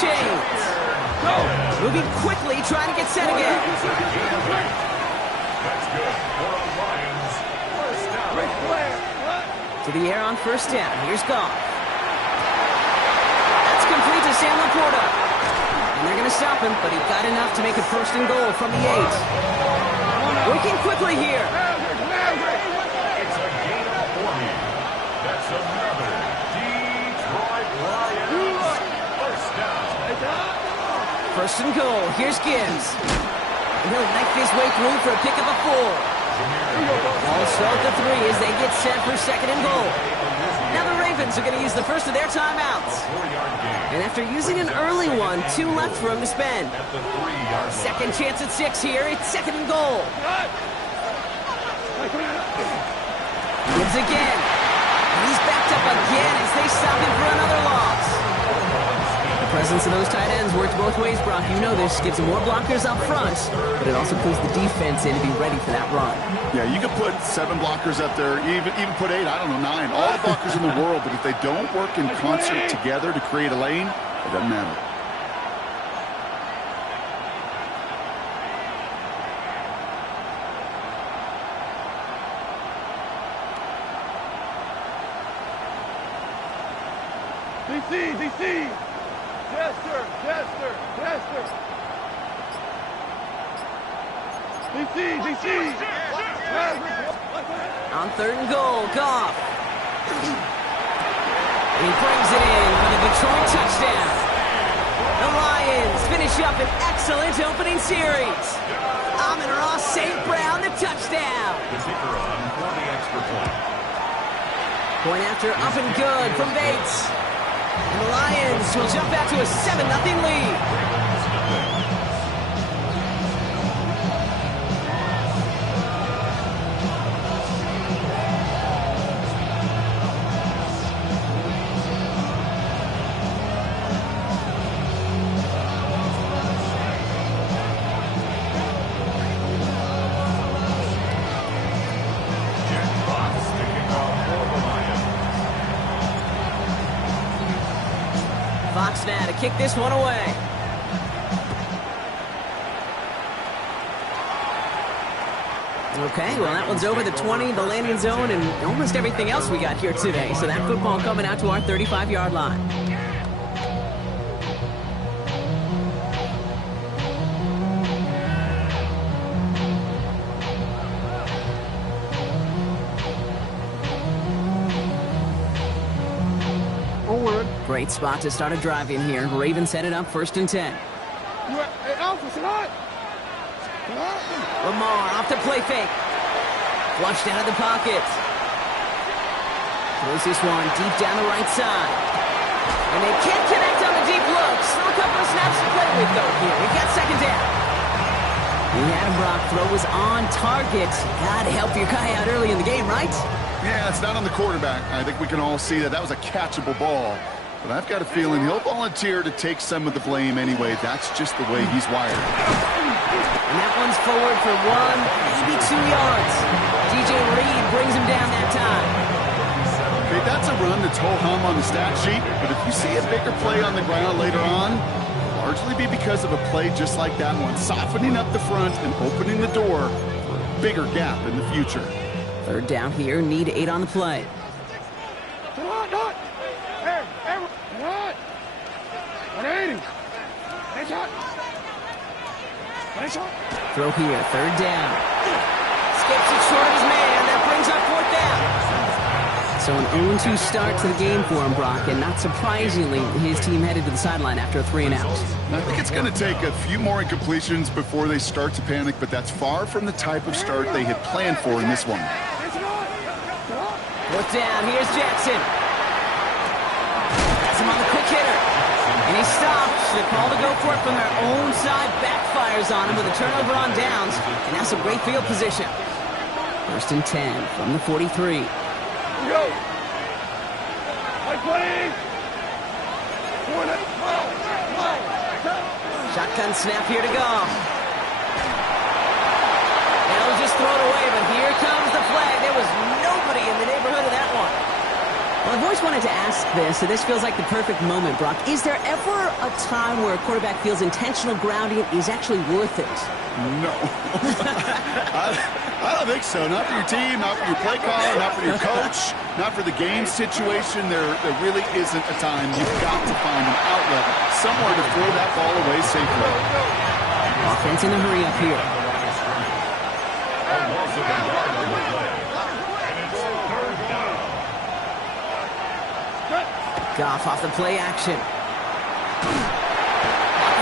chains. Moving quickly, trying to get set again. That's good for a Lions first down. To the air on first down. Here's Goff. That's complete to Sam Laporta. And they're going to stop him, but he got enough to make it first and goal from the 8. Working quickly here. It's a gain of 40. That's another Detroit Lions first down. First and goal. Here's Gibbs. And he'll knife his way through for a pick of a 4. Also at the 3 as they get set for second and goal. Now the Ravens are going to use the first of their timeouts. And after using an early one, 2 left for him to spend. Second chance at 6 here. It's second and goal. Gibbs again. And he's backed up again as they stop him for another loss. The presence of those tight ends works both ways, Brock. You know this. Gives them more blockers up front, but it also pulls the defense in to be ready for that run. Yeah, you could put 7 blockers up there, even put 8, I don't know, 9. All the blockers in the world, but if they don't work in concert together to create a lane, it doesn't matter. DC! Chester! DC! On third and goal, Goff. He brings it in for the Detroit touchdown. The Lions finish up an excellent opening series. Amon-Ra St. Brown, the touchdown. The kicker on for the extra point. Point after up and good from Bates. And the Lions will jump out to a 7-0 lead. Fox now to kick this one away. Okay, well, that one's over the 20, the landing zone, and almost everything else we got here today. So that football coming out to our 35-yard line. Great spot to start a drive in here. Ravens set it up first and 10. Lamar off the play fake. Flushed out of the pocket. Throws this one deep down the right side. And they can't connect on the deep look. Still a couple of snaps to play with, though, here. We got second down. The Adam Brock throw was on target. Gotta help your guy out early in the game, right? Yeah, it's not on the quarterback. I think we can all see that was a catchable ball. But I've got a feeling he'll volunteer to take some of the blame anyway. That's just the way he's wired. And that one's forward for 1, maybe 2 yards. DJ Reed brings him down that time. Okay, that's a run that's ho-hum on the stat sheet. But if you see a bigger play on the ground later on, it'll largely be because of a play just like that one, softening up the front and opening the door for a bigger gap in the future. Third down here, need 8 on the play. Throw here, third down. Skips it short of his man. That brings up fourth down. So an 0-2 start to the game for him, Brock, and not surprisingly, his team headed to the sideline after a 3-and-out. I think it's going to take a few more incompletions before they start to panic, but that's far from the type of start they had planned for in this one. Fourth down, here's Jackson. That's him on the quick hitter. And he stops. The call to go for it from their own side backfires on him with a turnover on downs. And now some great field position. First and 10 from the 43. Go! Shotgun snap here to go. They'll just throw it away, but here comes the flag. There was nobody in the neighborhood of that one. Well, I've always wanted to ask this, so this feels like the perfect moment, Brock. Is there ever a time where a quarterback feels intentional grounding is actually worth it? No. I don't think so. Not for your team, not for your play caller, not for your coach, not for the game situation. There really isn't a time. You've got to find an outlet, somewhere to throw that ball away safely. Offense in a hurry up here. Goff off the play action. Pocket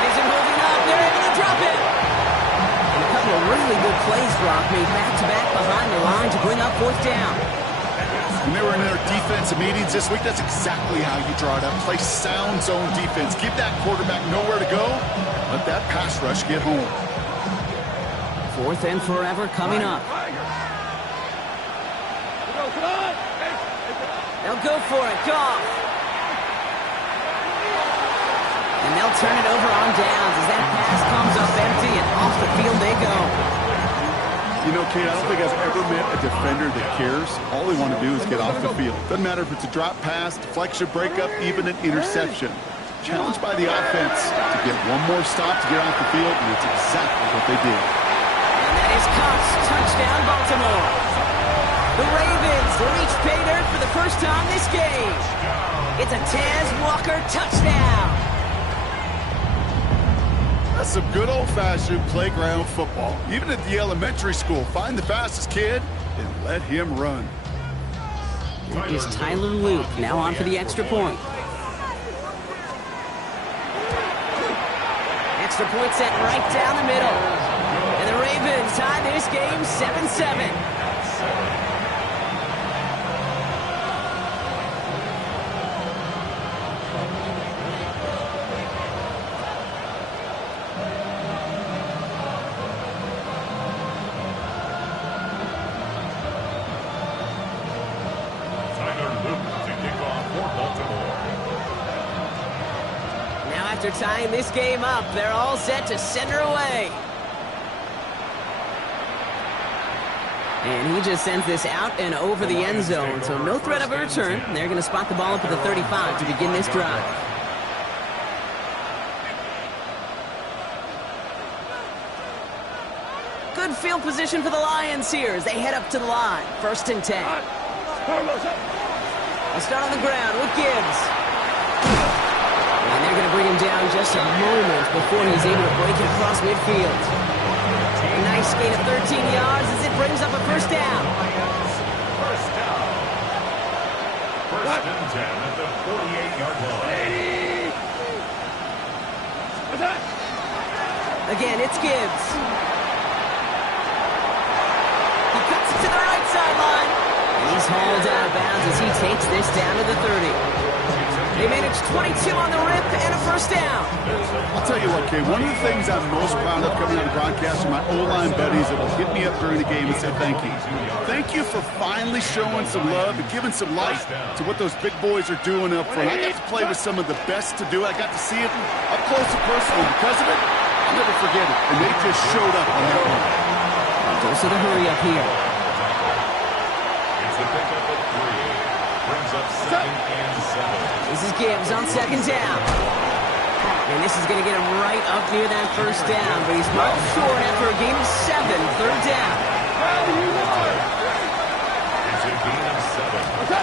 isn't holding up. They're able to drop it. And a couple of really good plays, Brock, made back-to-back behind the line to bring up 4th down. When they were in their defensive meetings this week, that's exactly how you draw it up. Play sound zone defense. Give that quarterback nowhere to go. Let that pass rush get home. 4th and forever coming up. They'll go for it. Goff. And they'll turn it over on downs as that pass comes up empty and off the field they go. You know, Kate, I don't think I've ever met a defender that cares. All they want to do is get off the field. Doesn't matter if it's a drop pass, deflection, breakup, even an interception. Challenged by the offense to get one more stop to get off the field, and it's exactly what they did. And that is Cox. Touchdown, Baltimore. The Ravens reach pay dirt for the first time this game. It's a Taz Walker touchdown. That's some good old-fashioned playground football. Even at the elementary school, find the fastest kid and let him run. That is Tyler Luke, now on for the extra point. Extra point set right down the middle. And the Ravens tie this game 7-7. After tying this game up, they're all set to send her away. And he just sends this out and over the end zone, so no threat of a return. They're going to spot the ball up at the 35 to begin this drive. Good field position for the Lions here as they head up to the line. 1st and 10. They'll start on the ground with Gibbs. And they're going to bring him down just a moment before he's able to break it across midfield. A nice gain of 13 yards as it brings up a 1st down. First down. 1st and 10 at the 48-yard line. Again, it's Gibbs. He cuts it to the right sideline. And he's hauled out of bounds as he takes this down to the 30. They managed 22 on the rip and a 1st down. I'll tell you what, Kay, one of the things I'm most proud of coming out of the broadcast are my O-line buddies that will hit me up during the game and say thank you. Thank you for finally showing some love and giving some light to what those big boys are doing up front. I got to play with some of the best to do it. I got to see it up close and personal. Because of it, I'll never forget it. And they just showed up on that one. Goes to the hurry up here. It's a pickup at 3. Brings up 2nd and 7. This is Gibbs on 2nd down. And this is going to get him right up near that 1st down. But he's marked short after a gain of 7. 3rd down. It's a gain of 7.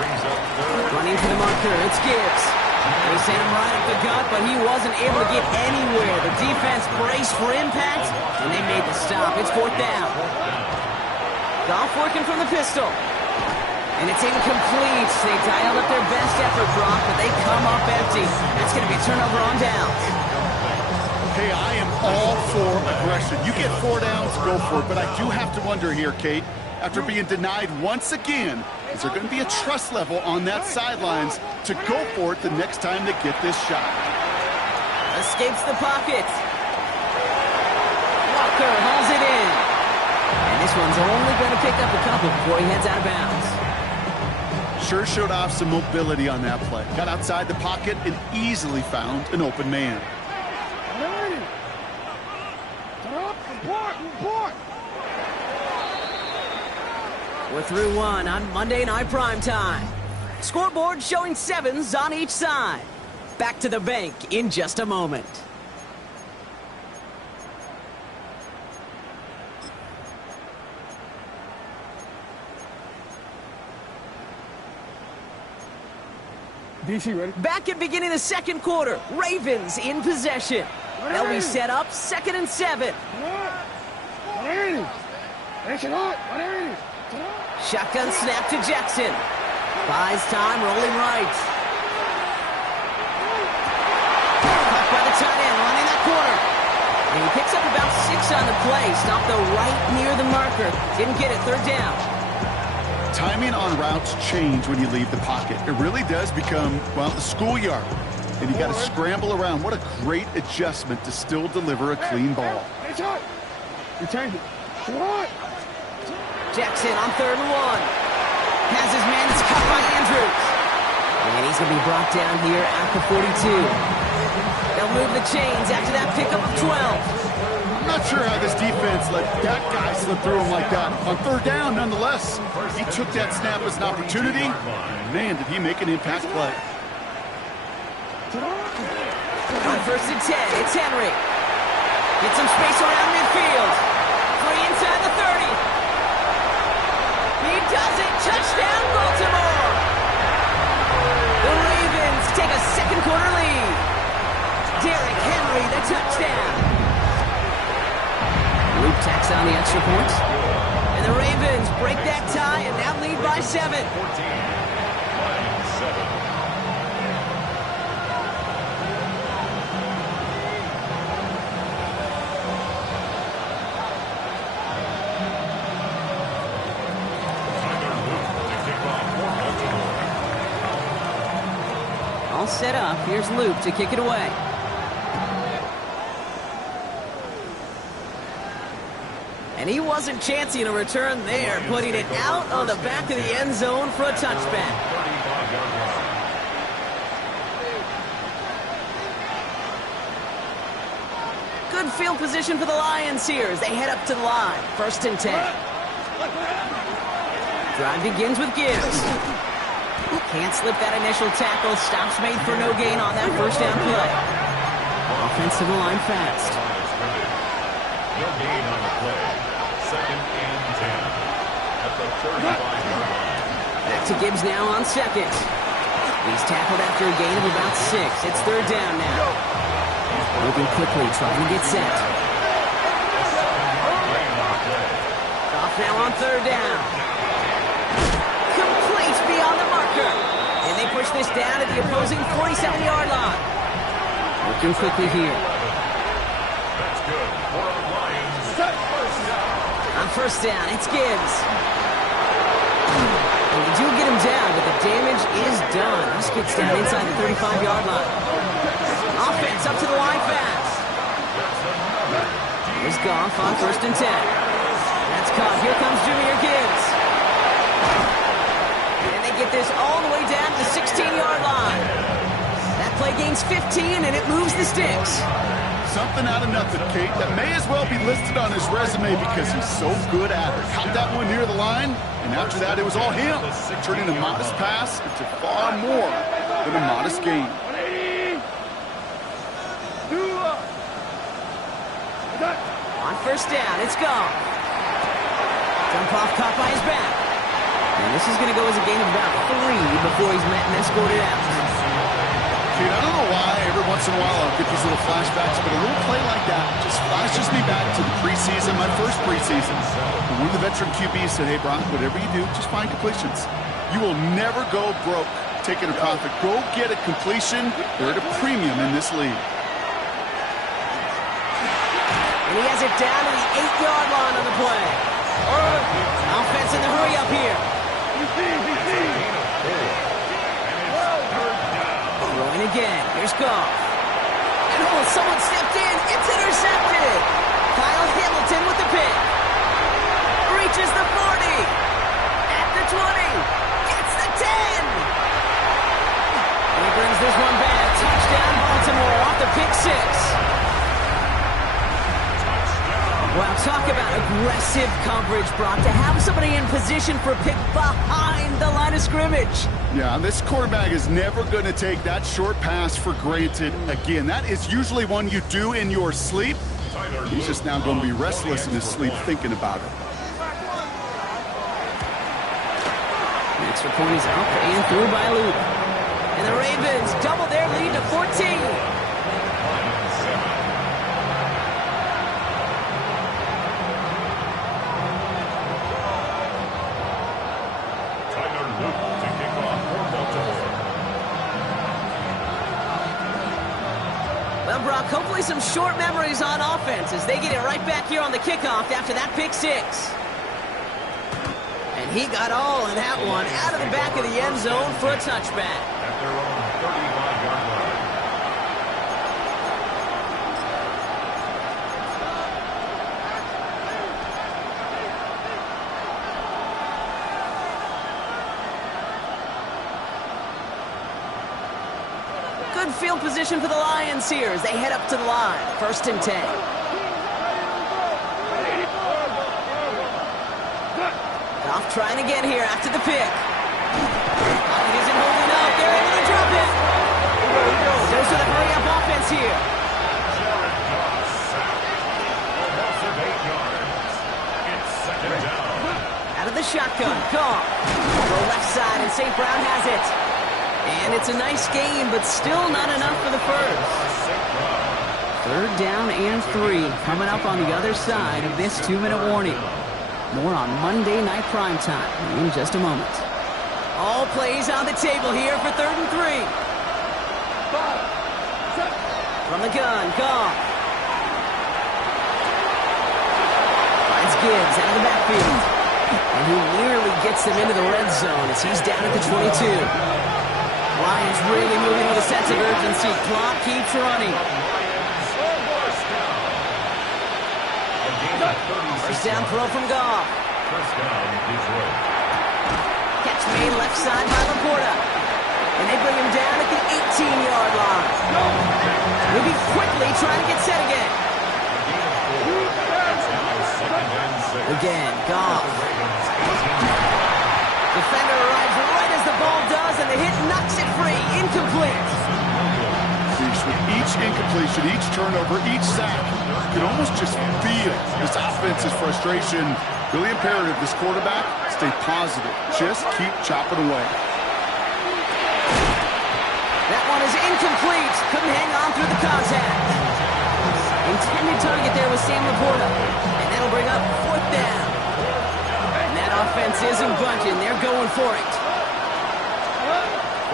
Brings up 3rd. Running for the marker, it's Gibbs. They sent him right up the gut, but he wasn't able to get anywhere. The defense braced for impact, and they made the stop. It's 4th down. Goff working from the pistol. And it's incomplete. They dialed up their best effort, Brock, but they come up empty. It's going to be a turnover on downs. Hey, I am all for aggression. You get 4 downs, go for it. But I do have to wonder here, Kate, after being denied once again, is there going to be a trust level on that sidelines to go for it the next time they get this shot? Escapes the pocket. Walker hauls it in. And this one's only going to pick up a couple before he heads out of bounds. Sure showed off some mobility on that play. Got outside the pocket and easily found an open man. We're through one on Monday Night Primetime. Scoreboard showing 7s on each side. Back to the bank in just a moment. DC ready? Back at beginning the second quarter. Ravens in possession. They'll be set up 2nd and 7. Shotgun snap to Jackson. Buys time, rolling right. Caught by the tight end, running that corner. And he picks up about 6 on the play. Stopped though right near the marker. Didn't get it, 3rd down. Timing on routes change when you leave the pocket. It really does become, well, the schoolyard. And you got to scramble around. What a great adjustment to still deliver a clean ball. Retain it. Jackson on 3rd and 1. Has his man, it's caught by Andrews. And he's going to be brought down here at the 42. They'll move the chains after that pickup of 12. I'm not sure how this defense let that guy slip through him like that. On 3rd down, nonetheless, he took that snap as an opportunity. Man, did he make an impact play. On 1st and 10, it's Henry. Get some space around midfield. Free inside the 30. He does it. Touchdown, Baltimore. The Ravens take a second quarter lead. Derrick Henry, the touchdown. Luke tacks on the extra point. And the Ravens break that tie and now lead by 7. 14, 7. All set up. Here's Luke to kick it away. And he wasn't chancing a return there, putting it out on the back of the end zone for a touchback. Good field position for the Lions here as they head up to the line. 1st and 10. Drive begins with Gibbs. Can't slip that initial tackle. Stops made for no gain on that 1st down play. Offense to the line fast. No gain on the play. 2nd and 10. At the 35-yard line. Back to Gibbs now on 2nd. He's tackled after a gain of about 6. It's 3rd down now. Moving quickly, trying to get set. Off now on 3rd down. Complete beyond the marker. And they push this down to the opposing 47-yard line. Working quickly here. That's good. For the Lions. 1st down. On 1st down, it's Gibbs. And they do get him down, but the damage is done. This gets down inside the 35-yard line. Offense up to the line fast. Here's Goff on 1st and 10. That's caught. Here comes Jahmyr Gibbs. And they get this all the way down to the 16-yard line. That play gains 15, and it moves the sticks. Something out of nothing, Kate. That may as well be listed on his resume because he's so good at it. Caught that one near the line, and after that, it was all him. Turning a modest pass into far more than a modest gain. On 1st down, it's gone. Jump off caught by his back. And this is going to go as a gain of about 3 before he's met and escorted out. Dude, I don't know why every once in a while I'll get these little flashbacks, but a little play like that just flashes me back to the preseason, my first preseason. When one of the veteran QBs said, hey, Brock, whatever you do, just find completions. You will never go broke taking a profit. Go get a completion. They're at a premium in this league. And he has it down to the 8-yard line on the play. Offense in the hurry up here. Throwing again. Here's Goff. And someone stepped in. It's intercepted. Kyle Hamilton with the pick. Reaches the 40. At the 20. Gets the 10. And he brings this one back. Touchdown Baltimore off the pick 6. Well, talk about aggressive coverage, Brock, to have somebody in position for a pick behind the line of scrimmage. Yeah, this quarterback is never going to take that short pass for granted again. That is usually one you do in your sleep. He's just now going to be restless in his sleep thinking about it. The extra point is up and through by Luke. And the Ravens double their lead to 14. Well, Brock, hopefully some short memories on offense as they get it right back here on the kickoff after that pick six. And he got all of that one out of the back of the end zone for a touchback. At their own 35-yard line. Good field position for the Lions here as they head up to the line. 1st and 10. Goff trying to get here after the pick. Pocket isn't holding up. They're able to drop it. Goes to the hurry-up offense here. Jared Goff sacked. A loss of 8 yards. It's 2nd down. Out of the shotgun. Goff. Throw left side, and St. Brown has it. And it's a nice game, but still not enough for the first. 3rd down and 3 coming up on the other side of this 2-minute warning. More on Monday Night Primetime in just a moment. All plays on the table here for 3rd and 3. From the gun, Goff. Finds Gibbs out of the backfield. And he nearly gets them into the red zone as he's down at the 22. Lions really moving with a sense of urgency. Clock keeps running. First down throw from Goff. First down, Detroit. Catch made left side by Laporta. And they bring him down at the 18-yard line. He'll be quickly trying to get set again. Again, Goff. Defender arrives right as the ball does, and the hit knocks it free. Incomplete. With each incompletion, each turnover, each sack, you can almost just feel this offense's frustration. Really imperative, this quarterback, stay positive. Just keep chopping away. That one is incomplete. Couldn't hang on through the contact. Intended target there was Sam Laporta. And that'll bring up 4th down. And that offense isn't budging. They're going for it.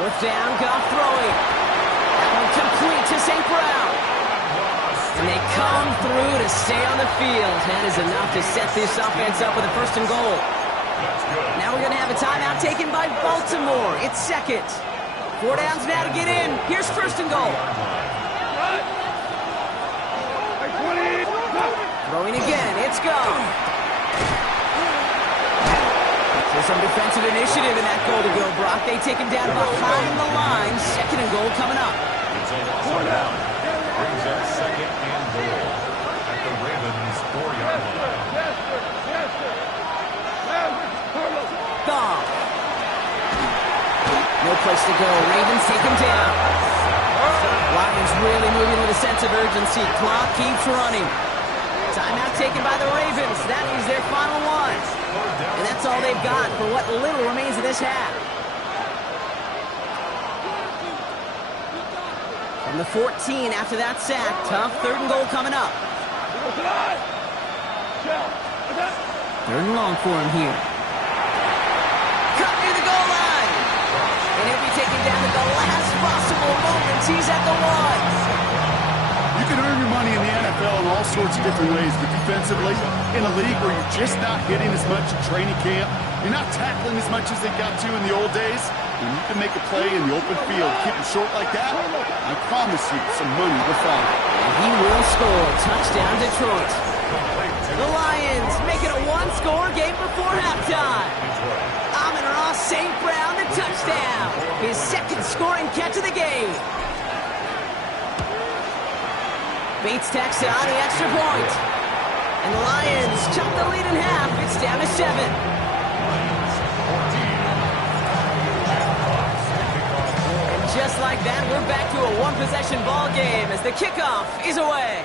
4th down, Goff throwing. That one complete to St. Brown. And they come through to stay on the field. That is enough to set this offense up with a 1st and goal. Now we're going to have a timeout taken by Baltimore. It's 2nd. 4 downs now to get in. Here's 1st and goal. Throwing again. It's gone. So some defensive initiative in that goal to go, Brock. They take him down behind the line. 2nd and goal coming up. It's a loss of 1. Brings up 2nd and goal at the Ravens' 4-yard line. Goff. No place to go. Ravens take him down. Lions really moving with a sense of urgency. Clock keeps running. Timeout taken by the Ravens. That is their final one. And that's all they've got for what little remains of this half. From the 14 after that sack. Tough 3rd and goal coming up. 3rd and long for him here. Cut near the goal line. And he'll be taken down at the last possible moment. He's at the 1. You can earn your money in the NFL in all sorts of different ways, but defensively, in a league where you're just not hitting as much in training camp, you're not tackling as much as they got to in the old days, when you can make a play in the open field, keep it short like that, I promise you some money will follow. And he will score. Touchdown, Detroit. The Lions make it a 1-score game before halftime. Amon-Ra St. Brown, the touchdown. His 2nd scoring catch of the game. Bates tacks on the extra point. And the Lions chop the lead in half. It's down to 7. And just like that, we're back to a one-possession ball game as the kickoff is away.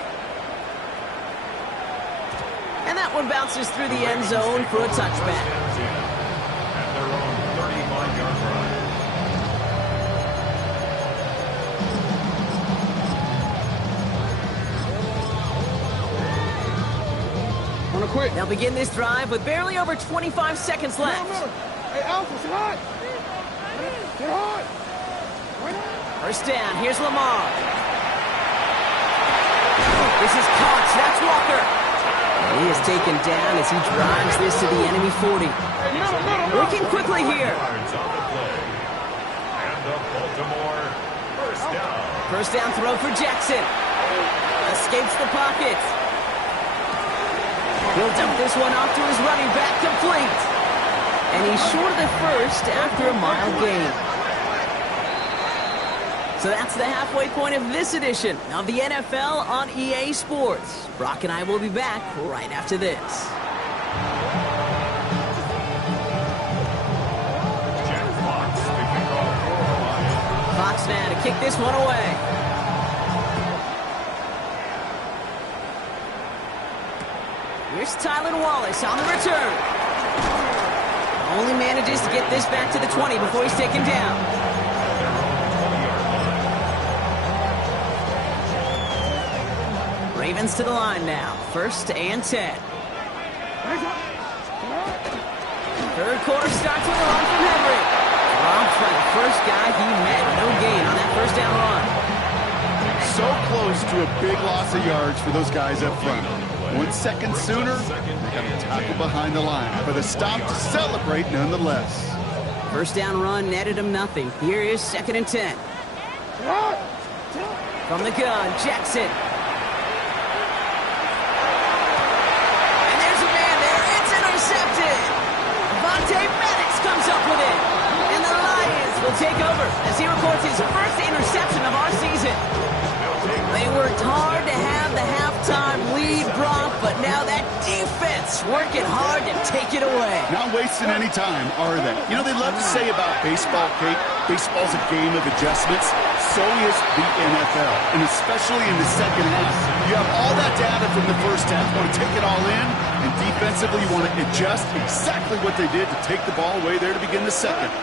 And that one bounces through the end zone for a touchback. At their own 35-yard line. Wanna quit? They'll begin this drive with barely over 25 seconds left. Hey, Alpha, sit hot. Get hot. First down, here's Lamar. This is caught, that's Walker. He is taken down as he drives this to the enemy 40. Working quickly here. Yards on the play. And the Baltimore first down. First down throw for Jackson. Escapes the pocket. He'll dump this one off to his running back, complete. And he's short of the first after a mile gain. So that's the halfway point of this edition of the NFL on EA Sports. Brock and I will be back right after this. Jack Fox to kick off for the Lions. Fox now to kick this one away. Here's Tylan Wallace on the return. Only manages to get this back to the 20 before he's taken down. Ravens to the line now. First and 10. Third quarter starts with a run from Henry. Dropped by the first guy he met. No gain on that first down run. So close to a big loss of yards for those guys up front. 1 second sooner, they got a tackle behind the line. But a stop to celebrate nonetheless. First down run netted him nothing. Here is 2nd and 10. From the gun, Jackson. And there's a man there. It's intercepted. Maddox comes up with it. And the Lions will take over as he records his first interception of our season. They worked hard to have the halftime lead, Brock, but now that defense working hard to take it away. Not wasting any time, are they? You know, they love to say about baseball, Kate, baseball's a game of adjustments. So is the NFL, and especially in the second half. You have all that data from the first half. You want to take it all in, and defensively you want to adjust exactly what they did to take the ball away there to begin the second.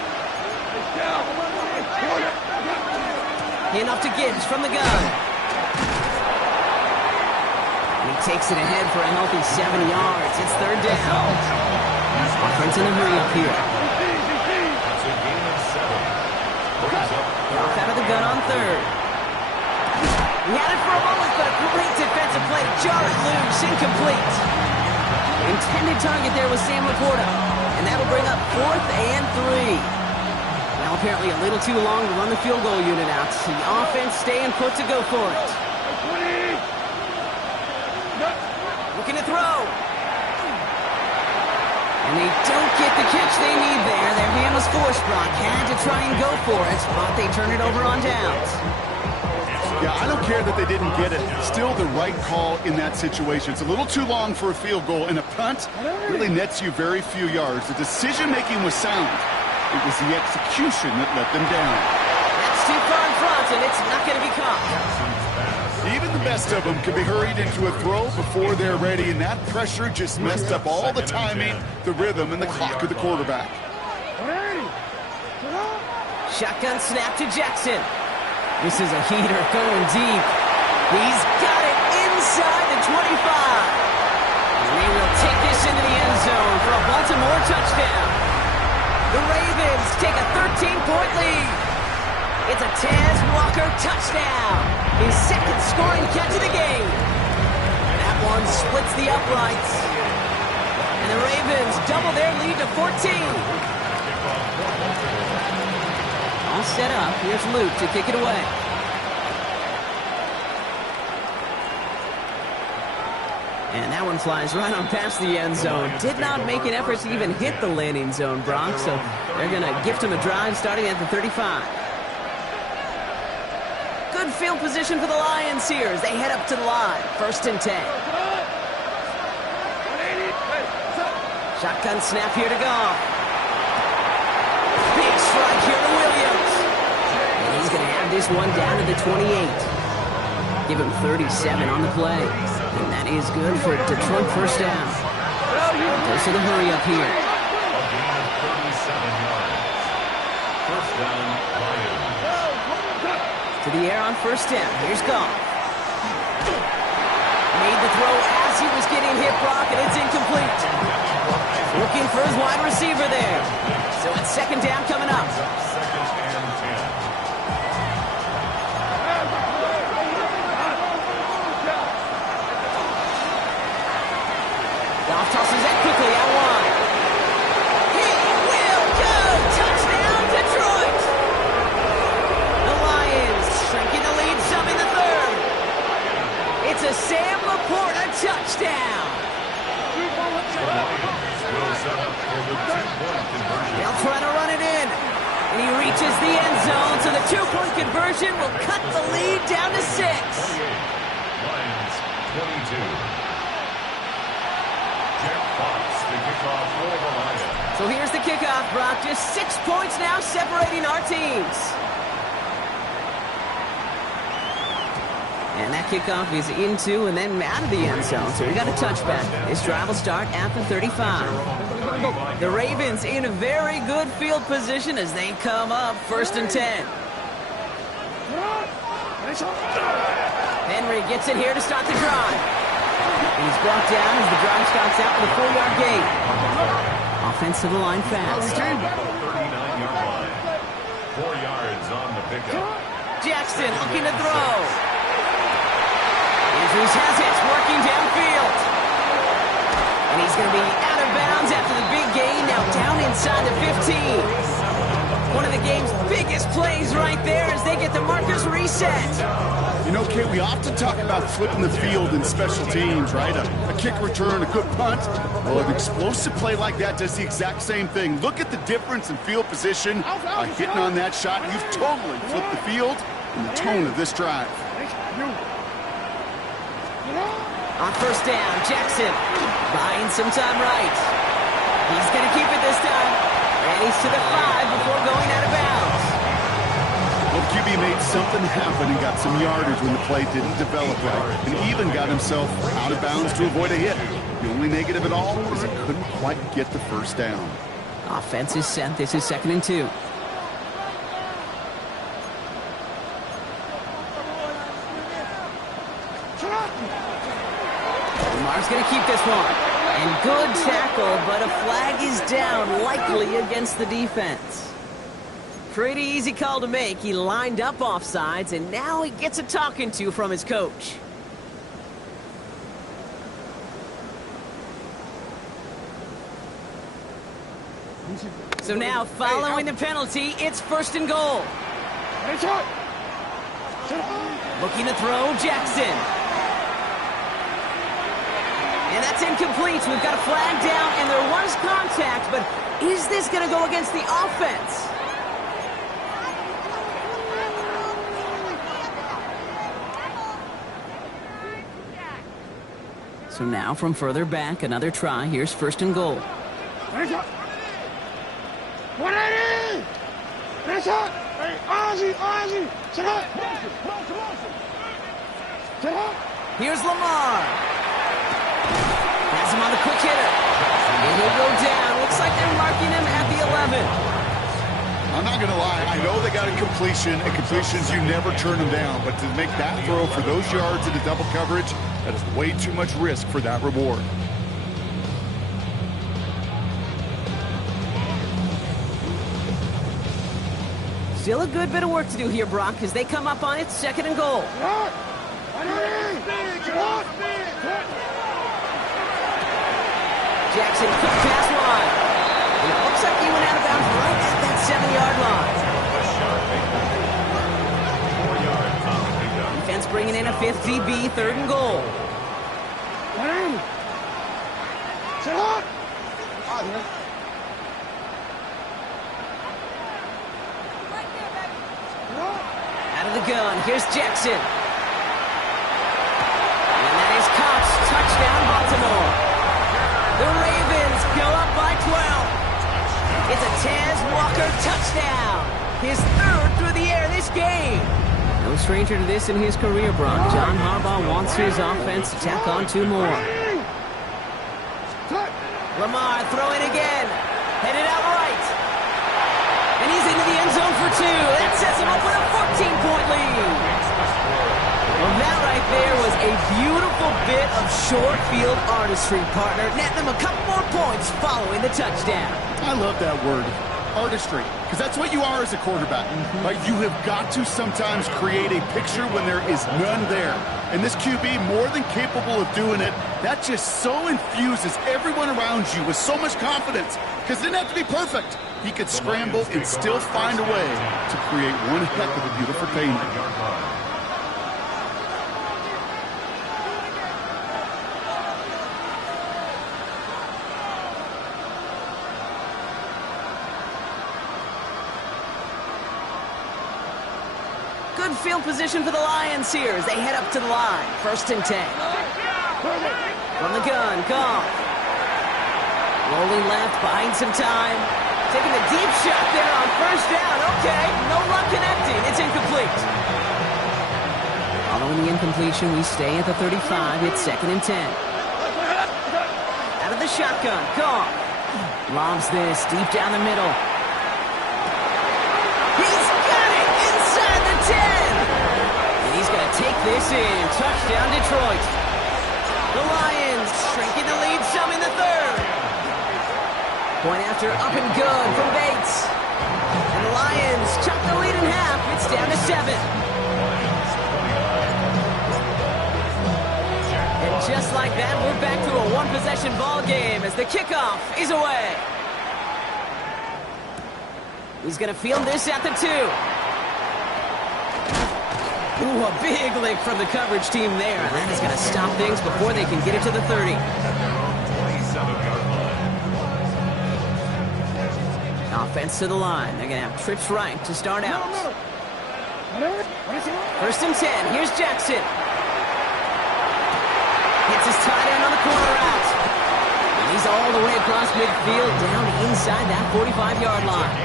Hand off to Gibbs from the gun. And he takes it ahead for a healthy 7 yards. It's 3rd down. Offense in a hurry up here. That's a gain of 7. Off out of the gun on 3rd. He had it for a moment, but a great defensive play to jar it loose. Incomplete. Intended target there was Sam Laporta. And that'll bring up 4th and 3. Now apparently a little too long to run the field goal unit out. The offense staying put to go for it. Looking to throw. And they don't get the catch they need there. Their hand was forced, Brock. Had to try and go for it, but they turn it over on downs. Yeah, I don't care that they didn't get it. Still the right call in that situation. It's a little too long for a field goal, and a punt really nets you very few yards. The decision-making was sound. It was the execution that let them down. That's too far in front, and it's not going to be caught. Even the best of them can be hurried into a throw before they're ready, and that pressure just messed up all the timing, the rhythm, and the clock of the quarterback. Shotgun snap to Jackson. This is a heater going deep. He's got it inside the 25. And they will take this into the end zone for a Baltimore touchdown. The Ravens take a 13-point lead. It's a Taz Walker touchdown. His 2nd scoring catch of the game. That one splits the uprights. And the Ravens double their lead to 14. All set up. Here's Luke to kick it away. And that one flies right on past the end zone. Did not make an effort to even hit the landing zone, Brock. So they're going to gift him a drive starting at the 35. Good field position for the Lions here as they head up to the line. 1st and 10. Shotgun snap here to Goff. Big strike here to Williams. And he's going to have this one down to the 28. Give him 37 on the play. And that is good for a Detroit first down. Goes to the hurry up here. A gain of 37 yards. First down, Lions. To the air on first down. Here's Goff. Made the throw as he was getting hit, Brock, and it's incomplete. Looking for his wide receiver there. So it's second down coming up. Second and 10. Goff tosses that quickly out wide. He will go! Touchdown, Detroit! The Lions shrinking the lead some in the third. It's a Sam Laporta touchdown. The Lions will set up for the two-point conversion. They'll try to run it in. And he reaches the end zone, so the two-point conversion will cut the lead down to 6. 28. Lions 22. Jack Fox, the kickoff for the Lions. So here's the kickoff, Brock. Just 6 points now separating our teams. And that kickoff is into and then out of the end zone. So we got a touchback. This drive will start at the 35. The Ravens in a very good field position as they come up first and 10. Henry gets it here to start the drive. He's brought down as the drive starts out with a 4-yard gain. Offensive line fast. 39-yard line. 4 yards on the pickup. Jackson looking to throw. Andrews has it, working downfield. And he's going to be out of bounds after the big gain, now down inside the 15. One of the game's biggest plays right there as they get the markers reset. You know, Kate, we often talk about flipping the field in special teams, right? A kick return, a good punt. Well, an explosive play like that does the exact same thing. Look at the difference in field position. By hitting on that shot, you've totally flipped the field and the tone of this drive. On first down, Jackson buying some time right. He's going to keep it this time. And he's to the 5 before going out of bounds. Well, QB made something happen and got some yardage when the play didn't develop right, and even got himself out of bounds to avoid a hit. The only negative at all is he couldn't quite get the first down. Offense is set. This is 2nd and 2. Lamar's going to keep this one. And good tackle, but a flag is down, likely against the defense. Pretty easy call to make. He lined up offsides, and now he gets a talking to from his coach. So now, following the penalty, it's 1st and goal. Looking to throw, Jackson. And that's incomplete. We've got a flag down, and there was contact, but is this going to go against the offense? So now from further back, another try. Here's 1st and goal. Here's Lamar. Has him on the quick hitter. And he'll go down. Looks like they're marking him at the 11. I'm not going to lie. I know they got a completion, and completions, you never turn them down. But to make that throw for those yards into double coverage, that is way too much risk for that reward. Still a good bit of work to do here, Brock, as they come up on it, 2nd and goal. Jackson, quick pass wide. And it looks like he went out of bounds right at that 7-yard line. 4 yards on the pickup. Defense bringing in a 5th DB, 3rd and goal. Out of the gun, here's Jackson. And that is Cox, touchdown Baltimore. The Ravens go up Tez Walker touchdown. His third through the air this game. No stranger to this in his career, Brock. John Harbaugh wants his offense to tack on 2 more. Lamar throwing again. Headed out right. And he's into the end zone for 2. That sets him up with a 14-point lead. Well, that right there was a beautiful bit of short field artistry, partner. Net them a couple more points following the touchdown. I love that word, artistry, because that's what you are as a quarterback. Right? You have got to sometimes create a picture when there is none there. And this QB, more than capable of doing it, that just so infuses everyone around you with so much confidence, because it didn't have to be perfect. He could scramble and still find a way to create one heck of a beautiful painting. Good field position for the Lions here as they head up to the line. 1st and 10. From the gun, Goff. Rolling left, buying some time. Taking a deep shot there on 1st down. Okay, no luck connecting. It's incomplete. Following the incompletion, we stay at the 35. It's 2nd and 10. Out of the shotgun, Goff. Lobs this deep down the middle. He's got it inside the 10. And he's going to take this in. Touchdown, Detroit. The Lions shrinking the lead some in the 3rd. Point after up and good from Bates. And the Lions chop the lead in half. It's down to 7. And just like that, we're back to a 1-possession ball game as the kickoff is away. He's going to field this at the 2. Ooh, a big lick from the coverage team there. That is going to stop things before they can get it to the 30. Offense to the line. They're going to have trips right to start out. 1st and 10. Here's Jackson. Hits his tight end on the corner route. And he's all the way across midfield down inside that 45-yard line.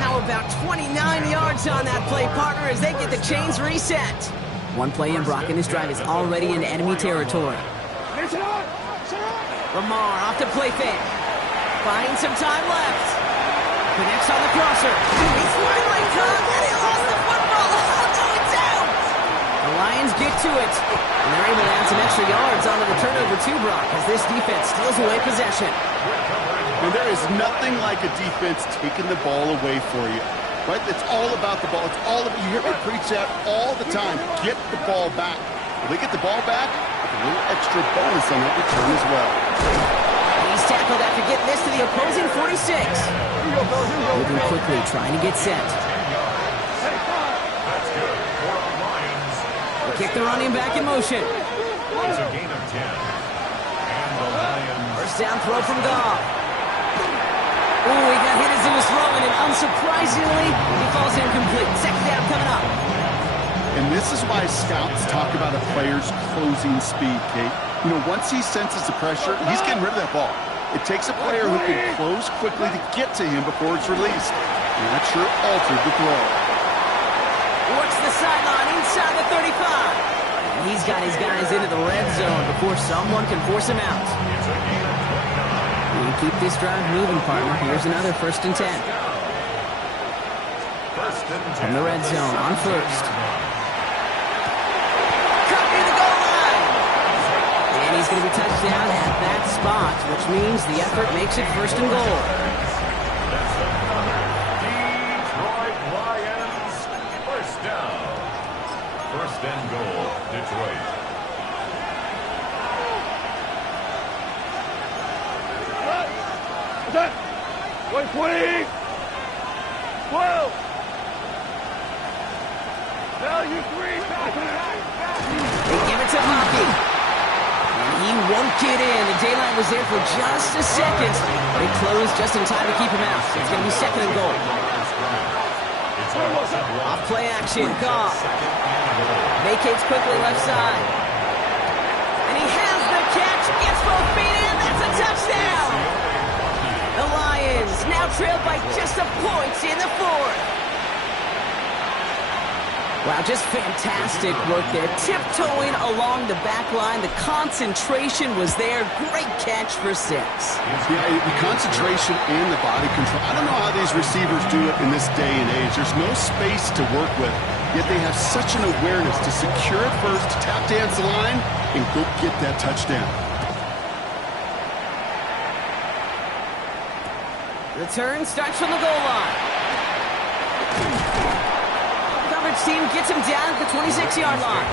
How about 29 yards on that play, partner, as they get the chains reset. One play in, Brock, and his drive is already in enemy territory. Lamar off to play fake. Finding some time left. Connects on the crosser. He's finally caught, and he lost the football. Oh, no, it's out. The Lions get to it, and they're able to add some extra yards onto the turnover too, Brock, as this defense steals away possession. And there is nothing like a defense taking the ball away for you, right? It's all about the ball. It's all about, you hear me preach that all the time. Get the ball back. When they get the ball back, with a little extra bonus on that return as well. He's tackled after getting this to the opposing 46. Moving quickly, trying to get set. They kick the running back in motion. It's a gain of 10. And the Lions. 1st down throw from Goff. Ooh, he got hit as he was throwing, and unsurprisingly, he falls incomplete. 2nd down coming up. And this is why scouts talk about a player's closing speed, Kate. You know, once he senses the pressure, he's getting rid of that ball. It takes a player who can close quickly to get to him before it's released. And that sure altered the throw. Works the sideline inside the 35. And he's got his guys into the red zone before someone can force him out. And keep this drive moving, partner. Here's another 1st and 10. From the red zone on 1st. Cut near the goal line. And he's going to be touched down at that spot, which means the effort makes it 1st and goal. Detroit Lions, 1st down. 1st and goal, Detroit. Wait, 20! 12! Value 3! They give it to Hockey. And he won't get in. The daylight was there for just a second, but he closed just in time to keep him out. It's going to be 2nd and goal. Off play action, Goff. Vacates quickly left side. And he has the catch, gets both feet in, that's a touchdown! The Lions now now trailed by just a point in the fourth. Wow, just fantastic work there. Tiptoeing along the back line. The concentration was there. Great catch for 6. Yeah, the concentration and the body control. I don't know how these receivers do it in this day and age. There's no space to work with, yet they have such an awareness to secure it first, tap dance the line, and go get that touchdown. Return starts from the goal line. Coverage team gets him down at the 26-yard line.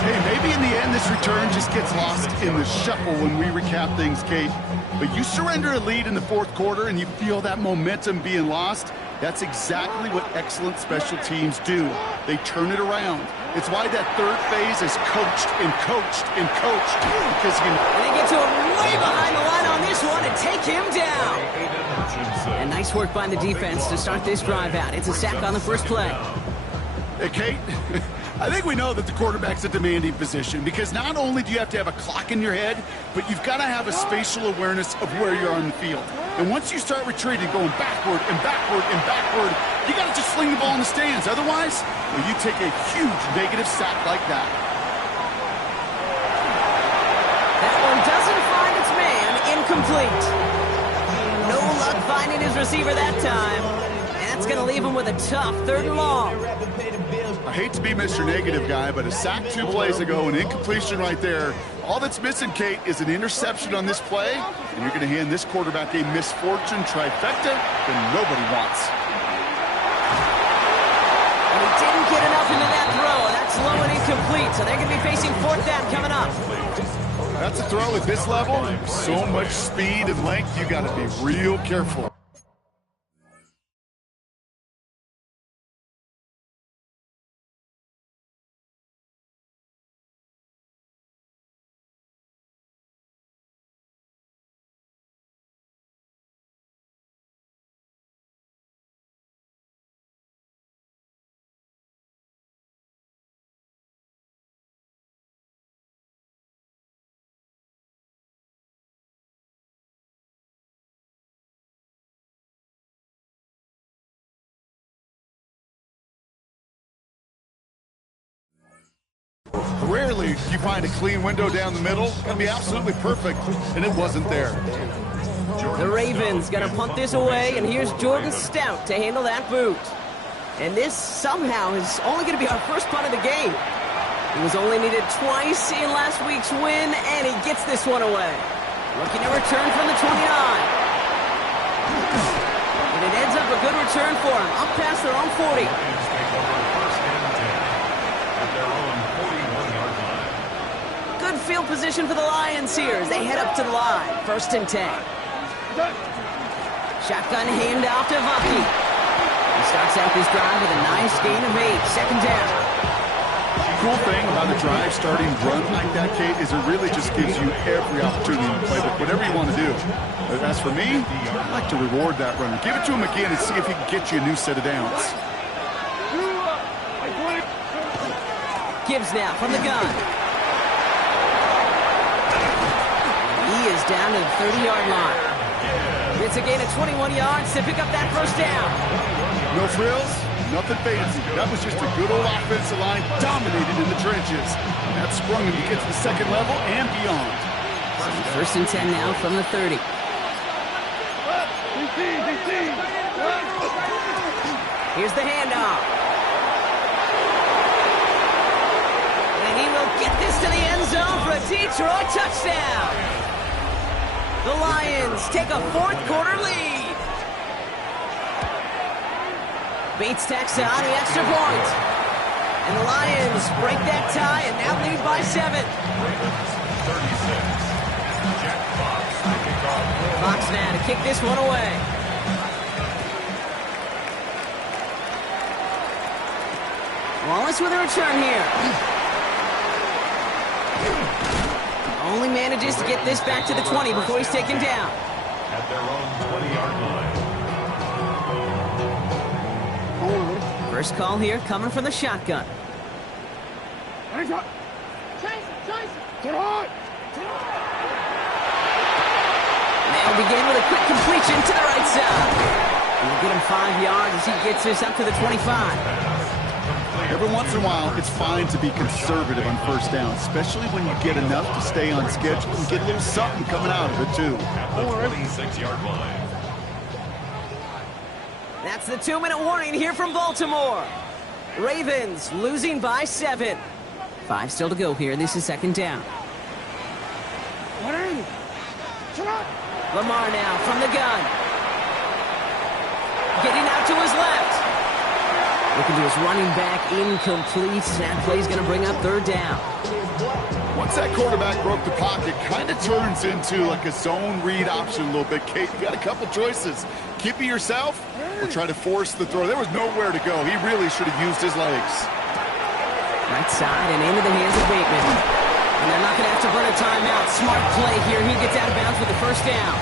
Hey, maybe in the end this return just gets lost in the shuffle when we recap things, Kate. But you surrender a lead in the fourth quarter and you feel that momentum being lost. That's exactly what excellent special teams do. They turn it around. It's why that third phase is coached and coached and coached. Because you know, and they get to him way behind the line on this one and take him down. And nice work by the defense to start this drive out. It's a sack on the first play. Hey, Kate, I think we know that the quarterback's a demanding position because not only do you have to have a clock in your head, but you've got to have a spatial awareness of where you're on the field. And once you start retreating, going backward and backward and backward, you got to just sling the ball in the stands. Otherwise, well, you take a huge negative sack like that. That one doesn't find its man. Incomplete. No luck finding his receiver that time. And that's going to leave him with a tough 3rd and long. I hate to be Mr. Negative guy, but a sack 2 plays ago, an incompletion right there. All that's missing, Kate, is an interception on this play, and you're going to hand this quarterback a misfortune trifecta that nobody wants. And he didn't get enough into that throw. That's low and incomplete, so they're going to be facing 4th down coming up. That's a throw at this level. So much speed and length, you got to be real careful. Rarely do you find a clean window down the middle. It's going to be absolutely perfect, and it wasn't there. The Ravens going to punt this away, and here's Jordan Stout to handle that boot. And this somehow is only going to be our first punt of the game. He was only needed twice in last week's win, and he gets this one away. Looking to return from the 29. And it ends up a good return for him, up past their own 40. Good field position for the Lions here as they head up to the line. 1st and 10. Shotgun handoff to Vucky. He starts out this drive with a nice gain of 8. 2nd down. The cool thing about a drive starting run like that, Kate, is it really just gives you every opportunity to play whatever you want to do. But as for me, I like to reward that runner. Give it to him again and see if he can get you a new set of downs. Gibbs now from the gun. He is down to the 30-yard line. It's a gain of 21 yards to pick up that 1st down. No frills, nothing fancy. That was just a good old offensive line dominated in the trenches. That sprung him to get to the 2nd level and beyond. 1st and 10 now from the 30. Here's the handoff. And he will get this to the end zone for a Detroit touchdown. The Lions take a 4th quarter lead. Bates tacks on the extra point. And the Lions break that tie and now lead by 7. Fox now to kick this one away. Wallace with a return here. Only manages to get this back to the 20 before he's taken down. At their own 20-yard line. First call here coming from the shotgun. They'll begin with a quick completion to the right side. And we'll get him 5 yards as he gets this up to the 25. Every once in a while, it's fine to be conservative on first down, especially when you get enough to stay on schedule and get a little something coming out of it, too. At the 26-yard line. That's the 2-minute warning here from Baltimore. Ravens losing by 7. 5 still to go here. This is second down. Lamar now from the gun. Getting out to his left. Looking to his running back, incomplete. That play's going to bring up third down. Once that quarterback broke the pocket, kind of turns into like a zone read option a little bit. Kate, you got a couple choices. Keep it yourself or try to force the throw. There was nowhere to go. He really should have used his legs. Right side and into the hands of Bateman. And they're not going to have to burn a timeout. Smart play here. He gets out of bounds with the first down.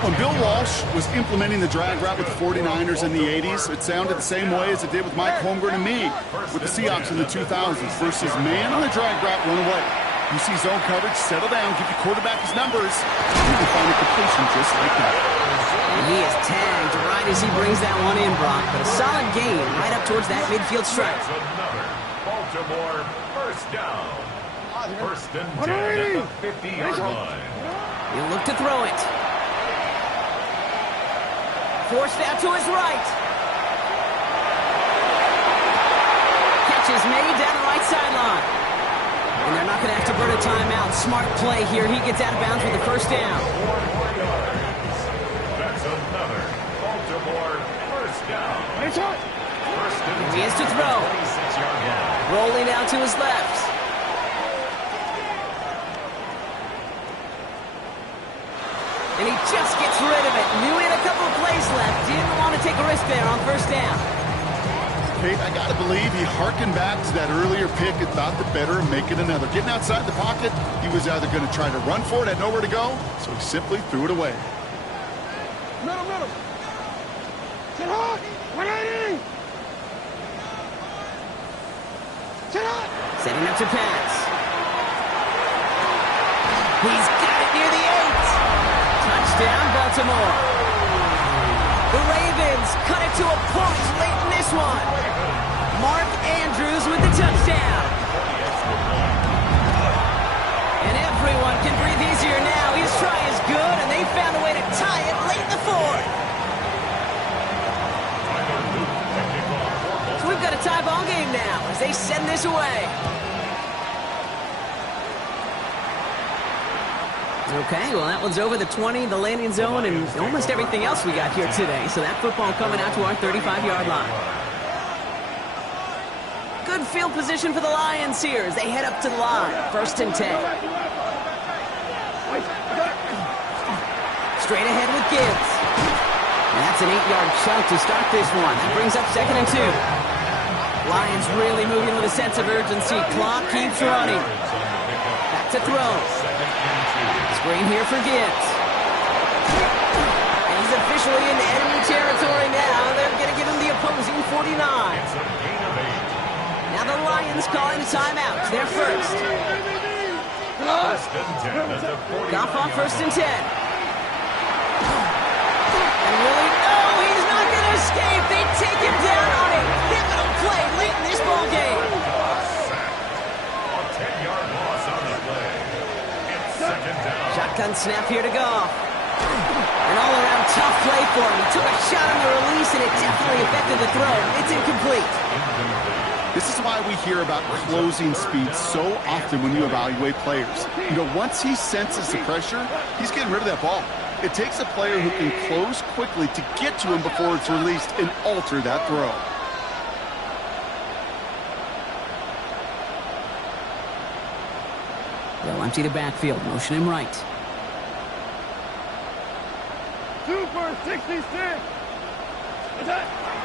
When Bill Walsh was implementing the drag route with the 49ers in the 80s, it sounded the same way as it did with Mike Holmgren and me with the Seahawks in the 2000s versus man on the drag route, run away. You see zone coverage, settle down, give your quarterback his numbers, and you can find a completion just like that. And he is tagged right as he brings that one in, Brock. But a solid gain right up towards that midfield stripe. That's another Baltimore first down. First and 10 at the 50-yard line. He'll look to throw it. Forced out to his right. Catch is made down the right sideline. And they're not going to have to burn a timeout. Smart play here. He gets out of bounds with the first down. 4 more yards. That's another Baltimore first down. First and 10 He is to throw. 26-yard line. Rolling out to his left. And he just gets rid of it. Knew he had a couple of plays left. Didn't want to take a risk there on first down. Kate, I got to believe he harkened back to that earlier pick and thought the better and make it another. Getting outside the pocket, he was either going to try to run for it, had nowhere to go, so he simply threw it away. Middle. Sit hot. 180. Sit hot. Setting up to pass. He's got it near the 8. Touchdown, Baltimore. The Ravens cut it to a point late in this one. Mark Andrews with the touchdown. And everyone can breathe easier now. His try is good, and they found a way to tie it late in the fourth. So we've got a tie ball game now as they send this away. Okay, well, that one's over the 20, the landing zone, and almost everything else we got here today. So that football coming out to our 35-yard line. Good field position for the Lions here as they head up to the line. First and 10. Straight ahead with Gibbs. And that's an 8-yard chunk to start this one. That brings up second and 2. Lions really moving with a sense of urgency. Clock keeps running. Back to throw. Screen here for Gibbs. And he's officially in enemy territory now. They're going to give him the opposing 49. Now the Lions calling a timeout. They're first. First and 10 at the 40. Goff off first and 10. And really, no, he's not going to escape. They take him down on a pivotal play late in this ball game. A 10-yard loss on the play. It's second down. Shotgun snap here to Goff. An all-around tough play for him. He took a shot on the release, and it definitely affected the throw. It's incomplete. This is why we hear about closing speed so often when you evaluate players. You know, once he senses the pressure, he's getting rid of that ball. It takes a player who can close quickly to get to him before it's released and alter that throw. They'll empty the backfield, motion him right. Super 66.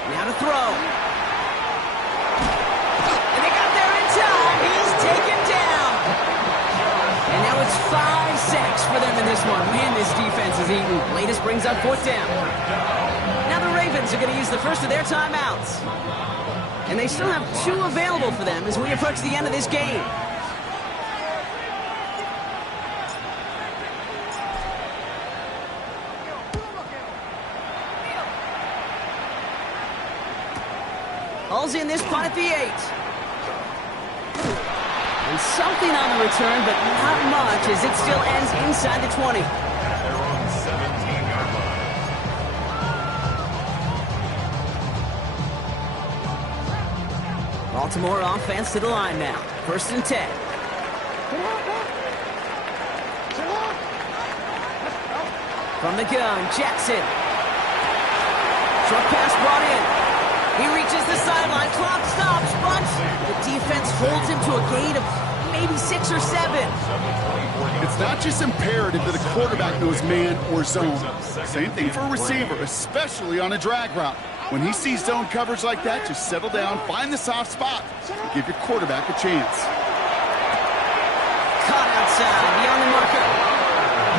Now to throw. And they got there in time. He's taken down. And now it's 5 sacks for them in this one. Man, this defense is eating. Latest brings up fourth down. Now the Ravens are going to use the first of their timeouts. And they still have 2 available for them as we approach the end of this game. Calls in this punt at the 8. And something on the return, but not much, as it still ends inside the 20. They're on 17-yard line. Baltimore offense to the line now. 1st and 10. From the gun, Jackson. Short pass brought in. He reaches the sideline. Clock stops, but the defense holds him to a gain of maybe 6 or 7. It's not just imperative that a quarterback knows man or zone. Same thing for a receiver, especially on a drag route. When he sees zone coverage like that, just settle down, find the soft spot, and give your quarterback a chance. Caught outside, beyond the marker.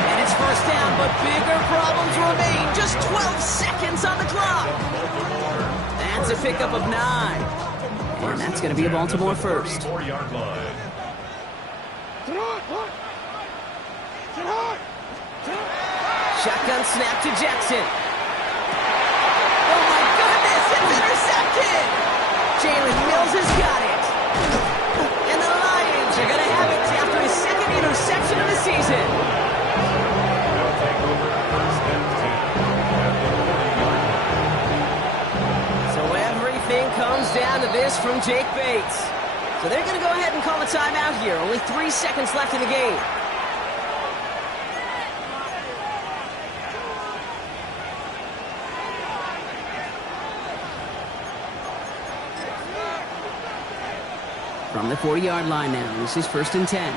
And it's 1st down, but bigger problems remain. Just 12 seconds on the clock. That's a pickup of 9. And that's going to be a Baltimore 1st. 4-yard line. Shotgun snap to Jackson. Oh my goodness, it's intercepted! Jalen Mills has got it. And the Lions are going to have it after his 2nd interception of the season. They'll take over 1st and 10. So everything comes down to this from Jake Bates. So they're going to go ahead and call a timeout here. Only 3 seconds left in the game. From the 40-yard line now, this is 1st and 10.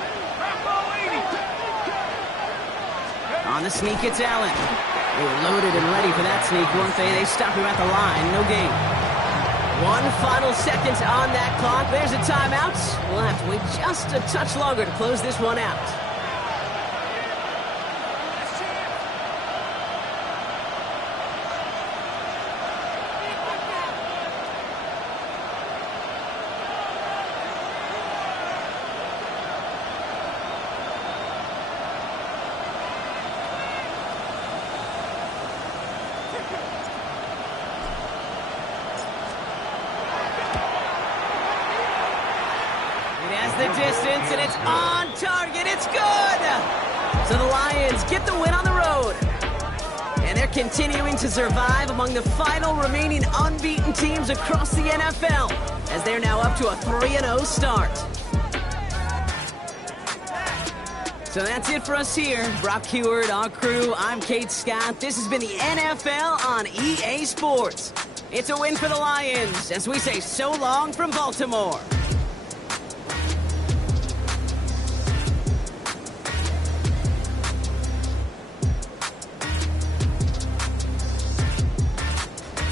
On the sneak, it's Allen. They were loaded and ready for that sneak, weren't they? They stopped him at the line, no gain. 1 final second on that clock. There's a timeout. We'll have to wait just a touch longer to close this one out. The distance, and it's on target. It's good. So the Lions get the win on the road. And they're continuing to survive among the final remaining unbeaten teams across the NFL, as they're now up to a 3-0 start. So that's it for us here. Brock Heward, our crew, I'm Kate Scott. This has been the NFL on EA Sports. It's a win for the Lions, as we say so long from Baltimore.